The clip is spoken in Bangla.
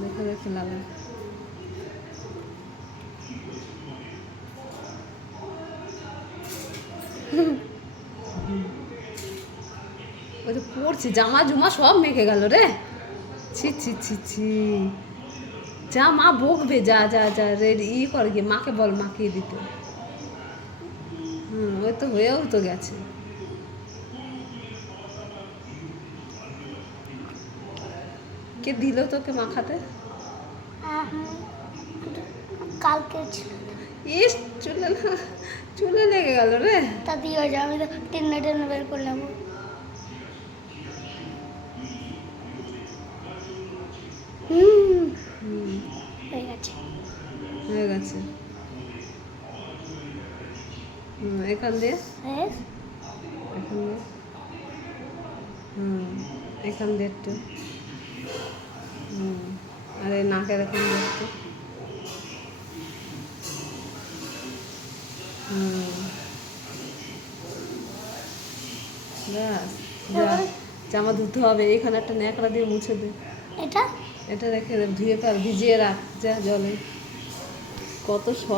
দেখে দেখে লাগা। ওই তো পড়ছে, জামা জুমা সব মেখে গেল রে। ছি ছি ছি ছি। যা, মা বকবে, যা যা যা রেডি কর গিয়ে, মাকে বল মাখিয়ে দিতে। ওই তো হয়েও তো গেছে। কে দিল তোকে মাখাতে? কালকে ইস, চুলে লেগে গেল রে। তা দিয়ে যা, আমি তো টেনে বের করলাম। হয়ে গেছে। হয়ে গেছে। এখান দিয়ে, এখান দিয়ে, এখান দিয়ে একটু, আর এই নাকের এখান দিয়ে একটু, ব্যাস। যা, জামা ধুতে হবে, এখানে একটা ন্যাকড়া দিয়ে মুছে দে। এটা এটা রেখে দে, ধুয়ে ফেল, ভিজিয়ে রাখ যা জলে। কত সব